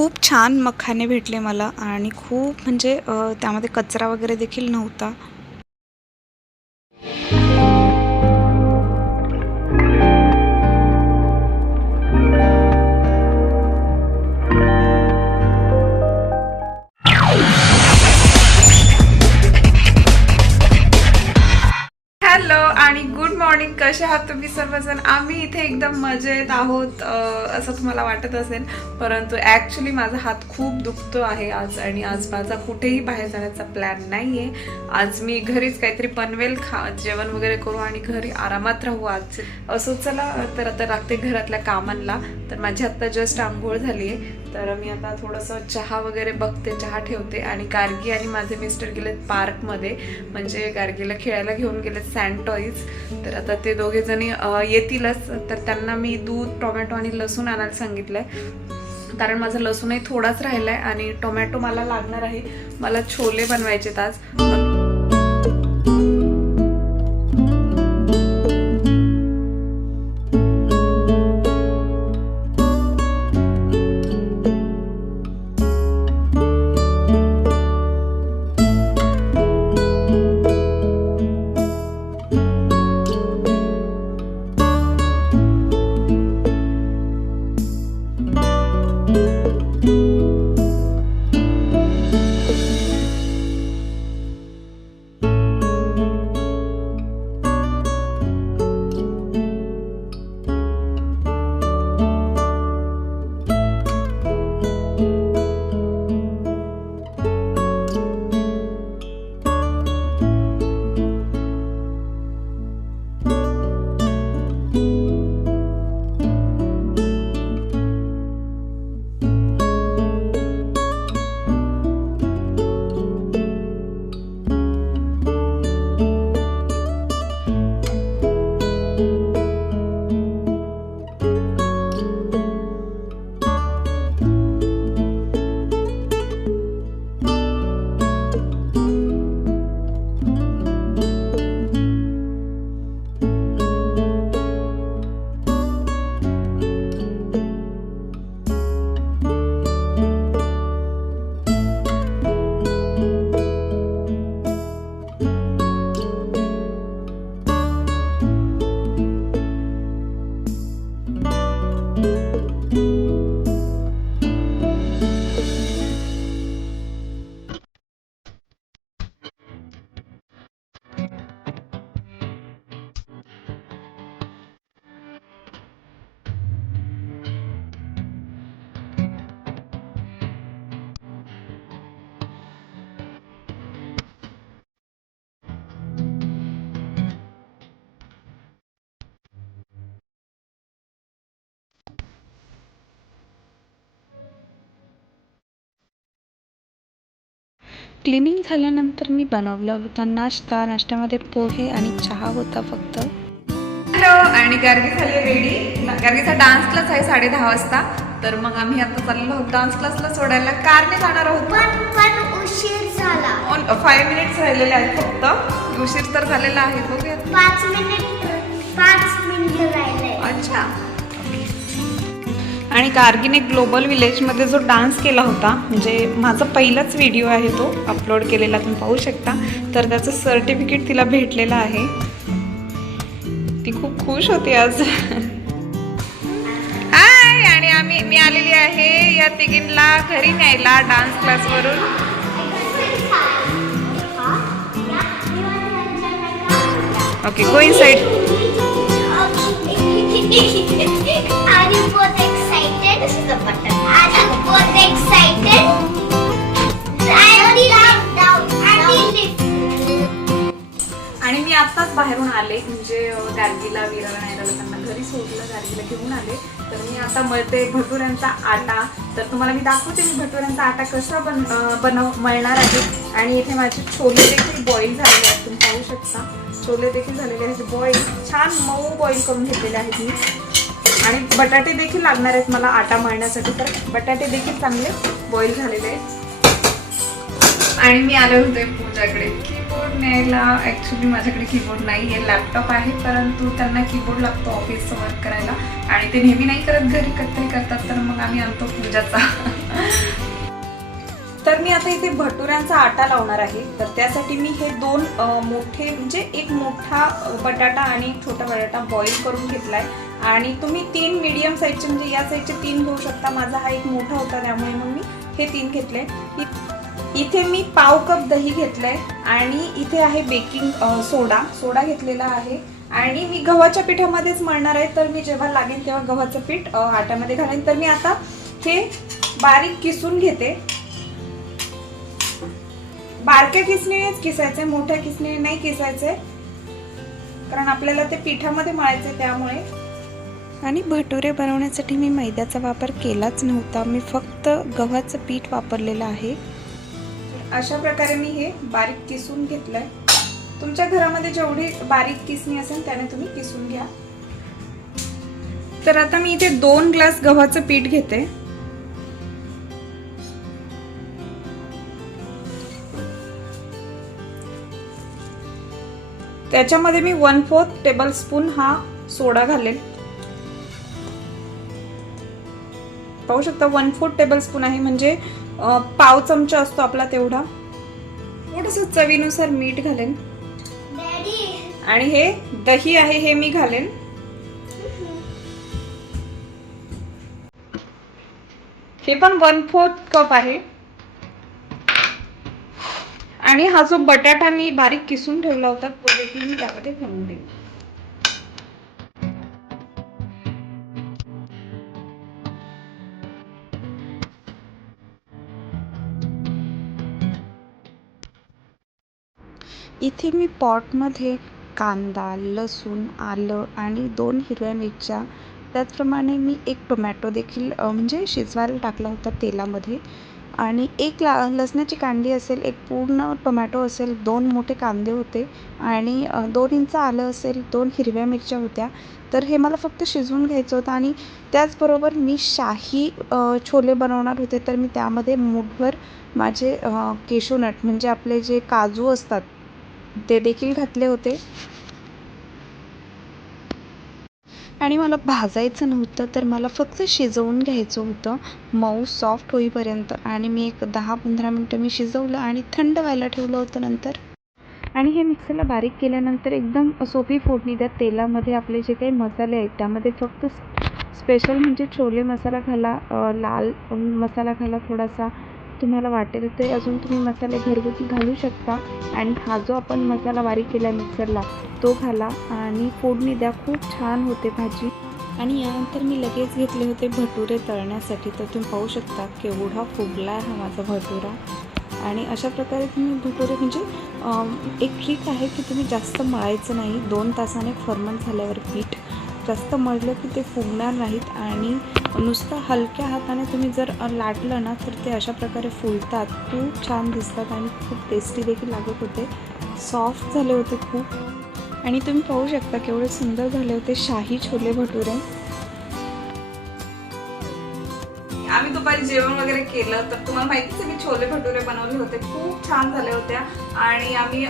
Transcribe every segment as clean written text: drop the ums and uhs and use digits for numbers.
खूप छान मखाने भेटले मला आणि खूप म्हणजे त्यामध्ये कचरा वगैरे देखील नव्हता. हॅलो आणि गुड मॉर्निंग. कसे आहात तुम्ही सर्वजण? आम्ही इथे एकदम मजेत आहोत असं तुम्हाला वाटत असेल, परंतु ॲक्च्युली माझा हात खूप दुखतो आहे आज आणि आज माझा कुठेही बाहेर जाण्याचा प्लॅन नाही आहे. आज मी घरीच काहीतरी पनवेल जेवण वगैरे करू आणि घरी आरामात राहू आज. असो चला तर आता लागते घरातल्या कामांना. तर माझी आत्ता जस्ट आंघोळ झाली आहे, तर मी आता थोडंसं चहा वगैरे बघते, चहा ठेवते. आणि गार्गी आणि माझे मिस्टर गेलेत पार्कमध्ये, म्हणजे गार्गीला खेळायला घेऊन गेलेत सँड टॉईज. तर आता ते दोघे जणी येतीलच. तर त्यांना मी दूध, टोमॅटो आणि लसूण आणायला सांगितलंय, कारण माझा लसूणही थोडाच राहिलाय आणि टोमॅटो मला लागणार आहे. मला छोले बनवायचेत आज. क्लिनिंग झाल्यानंतर मी बनवला होता नाश्ता. नाश्त्यामध्ये पोहे आणि चहा होता फक्त. हॅलो, आणि गार्गी झाली रेडी. गार्गीचा डान्स क्लास आहे 10:30 वाजता. तर मग आम्ही आता चाललो आहोत डान्स क्लासला सोडायला. कारने जाणार आहोत, पण उशीर झाला. 5 मिनिट्स राहिलेले आहेत फक्त. उशीर तर झालेला आहे. बघूया 5 मिनिट राहिले. अच्छा. आणि गार्गीने ग्लोबल विलेजमध्ये जो डान्स केला होता, म्हणजे माझा पहिलाच व्हिडिओ आहे तो अपलोड केलेला, तुम्ही पाहू शकता. तर त्याचं सर्टिफिकेट तिला भेटलेलं आहे. ती खूप खुश होती आज. हाय, आणि मी आलेली आहे या तिघींना घरी न्यायला डान्स क्लासवरून. Okay, go inside. Are you both excited? This is the button. Are you both excited? आणि मी आत्ताच बाहेरून आले, म्हणजे गार्गीला विराला नाही राहिलं, त्यांना घरी सोडलं, गार्गीला घेऊन आले. तर मी आता मळते भटुऱ्यांचा आटा. तर तुम्हाला मी दाखवते मी भटुऱ्यांचा आटा कसा मळणार आहे. आणि इथे माझे छोले देखील बॉईल झालेले आहेत, तुम्ही पाहू शकता. छोले देखील झालेले आहेत बॉईल, छान मऊ बॉईल करून घेतलेले आहेत मी. आणि बटाटे देखील लागणार आहेत मला आटा मळण्यासाठी, तर बटाटे देखील चांगले बॉईल झालेले आहेत. आणि मी आले होते पूजाकडे कीबोर्ड न्यायला. ॲक्च्युली माझ्याकडे कीबोर्ड नाही आहे, लॅपटॉप आहे, परंतु त्यांना कीबोर्ड लागतो ऑफिसचं वर्क करायला आणि ते नेहमी नाही करत, घरी कधीतरी करतात. तर मग आम्ही आणतो पूजाचा. तर मी आता इथे भटुऱ्यांचा आटा लावणार आहे. तर त्यासाठी मी हे दोन मोठे म्हणजे एक मोठा बटाटा आणि एक छोटा बटाटा बॉईल करून घेतलाय आणि तुम्ही 3 मीडियम साईजचे म्हणजे या साईजचे 3 घेऊ शकता. माझा हा एक मोठा होता त्यामुळे मग मी हे 3 घेतले. इथे मी पाव कप दही घेतलंय आणि इथे आहे बेकिंग सोडा घेतलेला आहे आणि मी गव्हाच्या पिठामध्येच मळणार आहे. तर मी जेव्हा लागेल तेव्हा गव्हाचं पीठ आट्यामध्ये घालेन. तर मी आता हे बारीक किसून घेते. बारक्या किसणीनेच किसायचे, मोठ्या किसणीने नाही किसायचे कारण आपल्याला ते पिठामध्ये मळायचे त्यामुळे. आणि भटुरे बनवण्यासाठी मी मैद्याचा वापर केलाच नव्हता, मी फक्त गव्हाचं पीठ वापरलेलं आहे. अशा प्रकारे मी हे बारीक किसून घेतलंय. तुमच्या घरामध्ये जेवढी बारीक किसणी असेल त्याने तुम्ही किसून घ्या. तर आता मी इथे 2 ग्लास गव्हाचं पीठ घेते. त्याच्यामध्ये मी 1/4 टेबलस्पून हा सोडा घालेल. पाहू शकता 1/4 टेबलस्पून आहे म्हणजे पाव चमचा असतो आपला तेवढा. थोडंसं चवीनुसार मीठ घालेन आणि हे दही आहे हे मी घालेन. हे पण 1/4 कप आहे आणि हा जो बटाटा मी बारीक किसून ठेवला होता तो देखील मी त्यामध्ये घालून देईन. इथे मी पॉटमध्ये कांदा, लसूण, आलं आणि 2 हिरव्या मिरच्या, त्याचप्रमाणे मी एक टोमॅटो देखील म्हणजे शिजवायला टाकला होता तेलामध्ये आणि एक लसणाची कांडी असेल, एक पूर्ण टोमॅटो असेल, 2 मोठे कांदे होते आणि 2 इंच आलं असेल, 2 हिरव्या मिरच्या होत्या. तर हे मला फक्त शिजवून घ्यायचं होतं आणि त्याचबरोबर मी शाही छोले बनवणार होते. तर मी त्यामध्ये मूठभर माझे केशूनट म्हणजे आपले जे काजू असतात ते देखील घातले होते आणि मला भाजायचं नव्हतं, तर मला फक्त शिजवून घ्यायचं होतं मऊ सॉफ्ट होईपर्यंत. आणि मी एक 10-15 मिनटं मी शिजवलं आणि थंड व्हायला ठेवलं होतं नंतर. आणि हे मिक्सरला बारीक केल्यानंतर एकदम सोपी फोडणी द्या. तेलामध्ये आपले जे काही मसाले आहेत त्यामध्ये फक्त स्पेशल म्हणजे छोले मसाला घाला, लाल मसाला घाला, थोडासा तुम्हाला वाटेल ते अजून तुम्ही मसाले घरगुती घालू शकता. आणि हा जो आपण मसाला बारीक केला मिक्सरला तो घाला आणि फोडणी द्या. खूप छान होते भाजी. आणि यानंतर मी लगेच घेतले होते भटुरे तळण्यासाठी. तर तुम्ही पाहू शकता केवढा फुगला आहे हा माझा भटुरा. आणि अशा प्रकारे तुम्ही भटुरे म्हणजे एक ट्रिक आहे की तुम्ही जास्त मळायचं नाही. 2 तासाने फर्मंट झाल्यावर पीठ जास्त मळलं की ते फुगणार नाहीत आणि नुसतं हलक्या हाताने तुम्ही जर लाटलं ना तर ते अशा प्रकारे फुलतात, खूप छान दिसतात आणि खूप टेस्टी देखील लागत होते. सॉफ्ट झाले होते खूप. आणि तुम्ही पाहू शकता केवढे सुंदर झाले होते शाही छोले भटुरे. आम्ही दुपारी जेवण वगैरे केलं तर तुम्हाला माहितीच आहे मी छोले भटुरे बनवले होते, खूप छान झाले होत्या. आणि आम्ही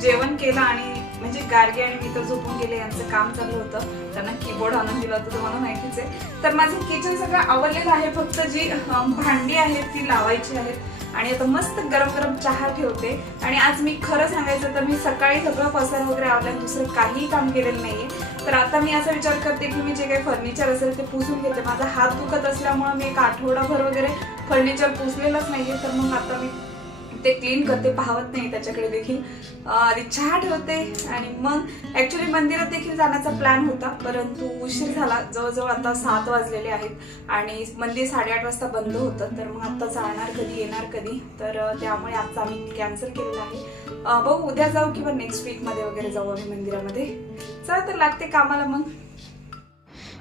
जेवण केलं आणि म्हणजे गार्गी आणि मी तर झोपून गेले, यांचं काम चालू होतं, त्यांना कीबोर्ड आणून दिला होतं तुम्हाला माहितीच आहे. तर माझं किचन सगळं आवरलेलं आहे, फक्त जी भांडी आहेत ती लावायची आहेत. आणि आता मस्त गरम गरम चहा ठेवते. आणि आज मी खरं सांगायचं तर मी सकाळी सगळं पसार वगैरे आवडलं, दुसरं काहीही काम केलेलं नाहीये. तर आता मी असा विचार करते की मी जे काही फर्निचर असेल ते पुसून घेते. माझा हात दुखत असल्यामुळे मी एक आठवडाभर वगैरे फर्निचर पुसलेलंच नाहीये. तर मग आता मी ते क्लीन करते, पाहत नाही त्याच्याकडे देखील. आधी चहा ठेवते आणि मग ऍक्च्युली मंदिरात देखील जाण्याचा प्लॅन होता, परंतु उशीर झाला. जवळजवळ आता 7 वाजलेले आहेत आणि मंदिर 8:30 वाजता बंद होतं. तर मग आता जाणार कधी, येणार कधी, तर त्यामुळे आता आम्ही कॅन्सल केलेलं आहे. बघू उद्या जाऊ किंवा नेक्स्ट वीक मध्ये वगैरे जाऊ आम्ही मंदिरामध्ये. चला तर लागते कामाला मग.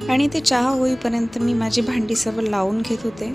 आणि ते चहा होईपर्यंत मी माझी भांडी सर्व लावून घेत होते.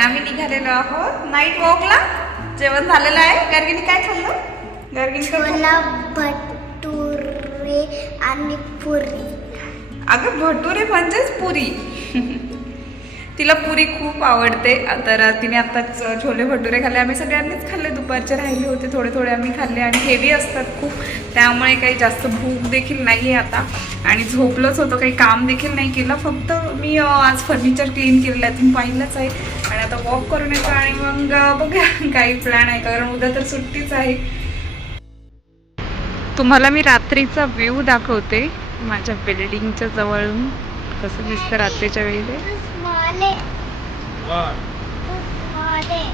आम्ही निघालेलो आहोत नाईट वॉकला. जेवण झालेलं आहे. गर्गिनी काय खाल्लं? गर्गिनी काय खाल्लं? छोला भटुरे आणि पुरी. अगं भटुरे म्हणजेच पुरी. तिला पुरी खूप आवडते. तर तिने आत्ताच छोले भटुरे खाल्ले. आम्ही सगळ्यांनीच खाल्ले. दुपारचे राहिले होते थोडे थोडे आम्ही खाल्ले आणि हेवी असतात खूप, त्यामुळे काही जास्त भूक देखील नाही आहे आता. आणि झोपलंच होतं, काही काम देखील नाही केलं. फक्त मी आज फर्निचर क्लीन केलेलं आहे, तुम्ही पाहिलंच आहे. आणि आता वॉक करून येतो आणि मग बघूया काही प्लॅन आहे, कारण उद्या तर सुट्टीच आहे. तुम्हाला मी रात्रीचा व्ह्यू दाखवते माझ्या बिल्डिंगच्या जवळून, कसं दिसतं रात्रीच्या वेळी ते. स्मॉल आहे. स्मॉल आहे.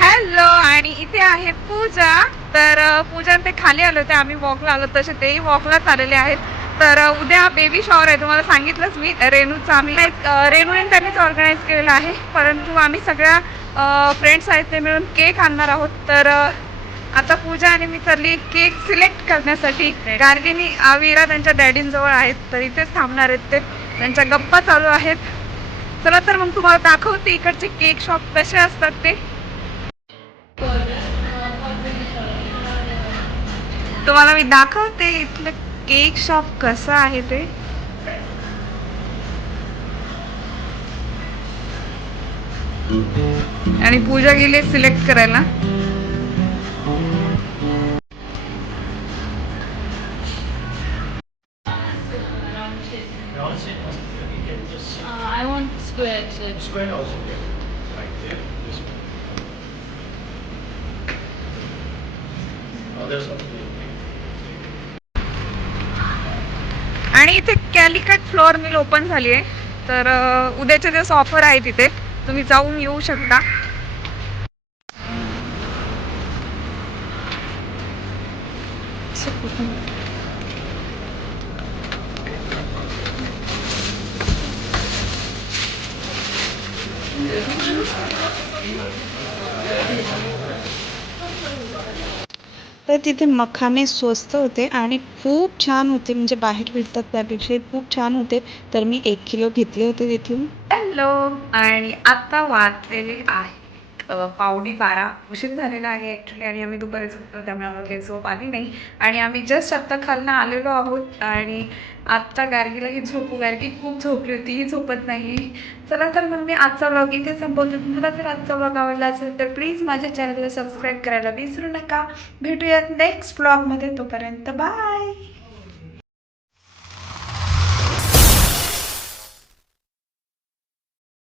हॅलो, आणि इथे आहे पूजा. तर पूजा ते खाली आले होते, आम्ही वॉकला आलो तसे तेही वॉकलाच आलेले आहेत. तर उद्या बेबी शॉवर आहे, तुम्हाला सांगितलंच मी. रेणूचं आम्ही रेणूने त्यांनीच ऑर्गनाईज केलेलं आहे, परंतु आम्ही सगळ्या फ्रेंड्स आहेत ते मिळून केक आणणार आहोत. तर आता पूजा आणि मी चालली केक सिलेक्ट करण्यासाठी. गार्गिनी आविरा त्यांच्या डॅडींजवळ आहेत, तर इथेच थांबणार आहेत ते. त्यांच्या गप्पा चालू आहेत. चला तर मग तुम्हाला दाखवते इकडचे केक शॉप कसे असतात ते. तुम्हाला मी दाखवते इथलं केक शॉप कसं आहे ते. आणि पूजा गेली सिलेक्ट करायला. I want square. Square also, yeah. Right there, this one. Oh, there's something. आणि इथे कॅलिकट फ्लोअर मिल ओपन झाली आहे. तर उद्याचे दिवस ऑफर आहे तिथे, तुम्ही जाऊन येऊ शकता. तर तिथे मखाने स्वस्त होते आणि खूप छान होते, म्हणजे बाहेर भेटतात त्यापेक्षा खूप छान होते. तर मी 1 किलो घेतले होते तिथून. हॅलो, आणि आता वाजलेले आहे 11:15. उशीर झालेला आहे ॲक्च्युली, आणि आम्ही दुपारी झोपलो त्यामुळे आम्हाला काही झोप आली नाही. आणि आम्ही जस्ट आत्ता खालनं आलेलो आहोत. आणि आत्ता गार्गीलाही झोपू, गार्गी खूप झोपली होती, ही झोपत नाही. चला तर मग मी आजचा व्लॉग इथे संपवते. तुम्हाला जर आजचा व्लॉग आवडला असेल तर प्लीज माझ्या चॅनलला सबस्क्राईब करायला विसरू नका. भेटूयात नेक्स्ट व्लॉगमध्ये, तोपर्यंत बाय.